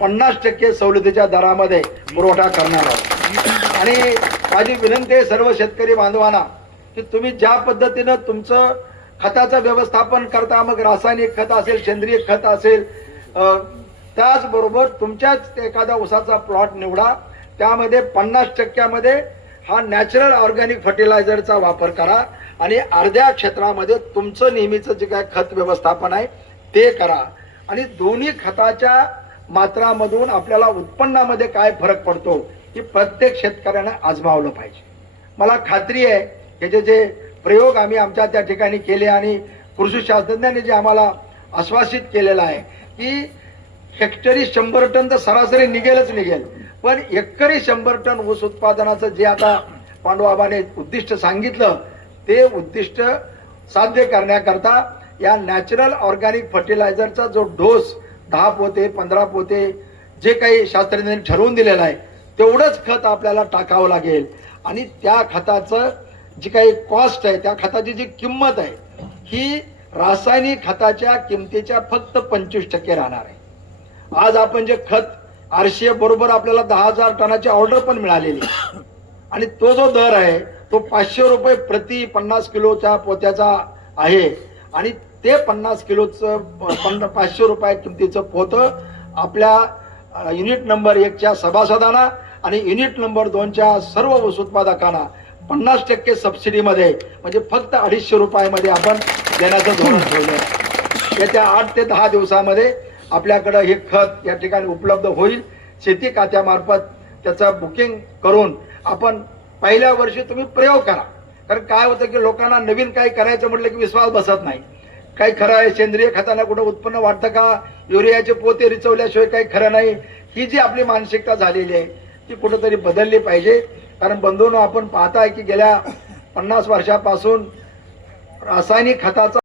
पन्नास टक्के सवलतीच्या दरामध्ये पुरवठा करणार आहोत. आणि माझी विनंती आहे सर्व शेतकरी बांधवांना की तुम्ही ज्या पद्धतीनं तुमचं खताचं व्यवस्थापन करता मग रासायनिक खत असेल सेंद्रिय खत असेल त्याचबरोबर तुमच्याच एखादा उसाचा प्लॉट निवडा. त्यामध्ये पन्नास टक्क्यामध्ये हा नॅचरल ऑर्गॅनिक फर्टिलायझरचा वापर करा आणि अर्ध्या क्षेत्रामध्ये तुमचं नेहमीचं जे काय खत व्यवस्थापन आहे ते करा. आणि दोन्ही खताच्या मात्रामधून आपल्याला उत्पन्नामध्ये काय फरक पडतो हे प्रत्येक शेतकऱ्यानं आजमावलं पाहिजे. मला खात्री आहे याचे जे प्रयोग आम्ही आमच्या त्या ठिकाणी केले आणि कृषी शास्त्रज्ञांनी जे आम्हाला आश्वासित केलेलं आहे की हेक्टरी शंभर टन तर सरासरी निघेलच निघेल पण एकरी शंभर टन ऊस उत्पादनाचं जे आता पांडुबाबाने उद्दिष्ट सांगितलं ते उद्दिष्ट साध्य करण्याकरता या नॅचरल ऑर्गॅनिक फर्टिलायझरचा जो डोस दहा पोते पंधरा पोते जे काही शास्त्रज्ञांनी ठरवून दिलेलं आहे तेवढंच खत आपल्याला टाकावं लागेल. आणि त्या खताचं जी काही कॉस्ट आहे त्या खताची जी किंमत आहे ही रासायनिक खताच्या किमतीच्या फक्त पंचवीस टक्के राहणार आहे. आज आपण जे खत आरशीए बरोबर आपल्याला दहा हजार टनाची ऑर्डर पण मिळालेली आणि तो जो दर आहे तो पाचशे रुपये प्रति पन्नास किलोच्या पोत्याचा आहे. आणि ते पन्नास किलोचं पंधरा पाचशे रुपये किमतीचं पोतं आपल्या युनिट नंबर एकच्या सभासदांना आणि युनिट नंबर दोनच्या सर्व ऊस उत्पादकांना पन्नास टक्के सबसिडीमध्ये म्हणजे फक्त अडीचशे रुपयामध्ये आपण देण्याचं धोरण ठेवलं आहे येत्या आठ ते दहा दिवसामध्ये आपल्याकडं हे खत या ठिकाणी उपलब्ध होईल. शेती खात्यामार्फत त्याचं बुकिंग करून आपण पहिल्या वर्षी तुम्ही प्रयोग करा. कारण काय होतं की लोकांना नवीन काही करायचं म्हटलं की विश्वास बसत नाही. काही खरं आहे सेंद्रिय खताना कुठं उत्पन्न वाढतं का? युरियाचे पोते रिचवल्याशिवाय काही खरं नाही. ही जी आपली मानसिकता झालेली आहे ती कुठंतरी बदलली पाहिजे. कारण बंधून आपण पाहताय की गेल्या पन्नास वर्षापासून रासायनिक खताचा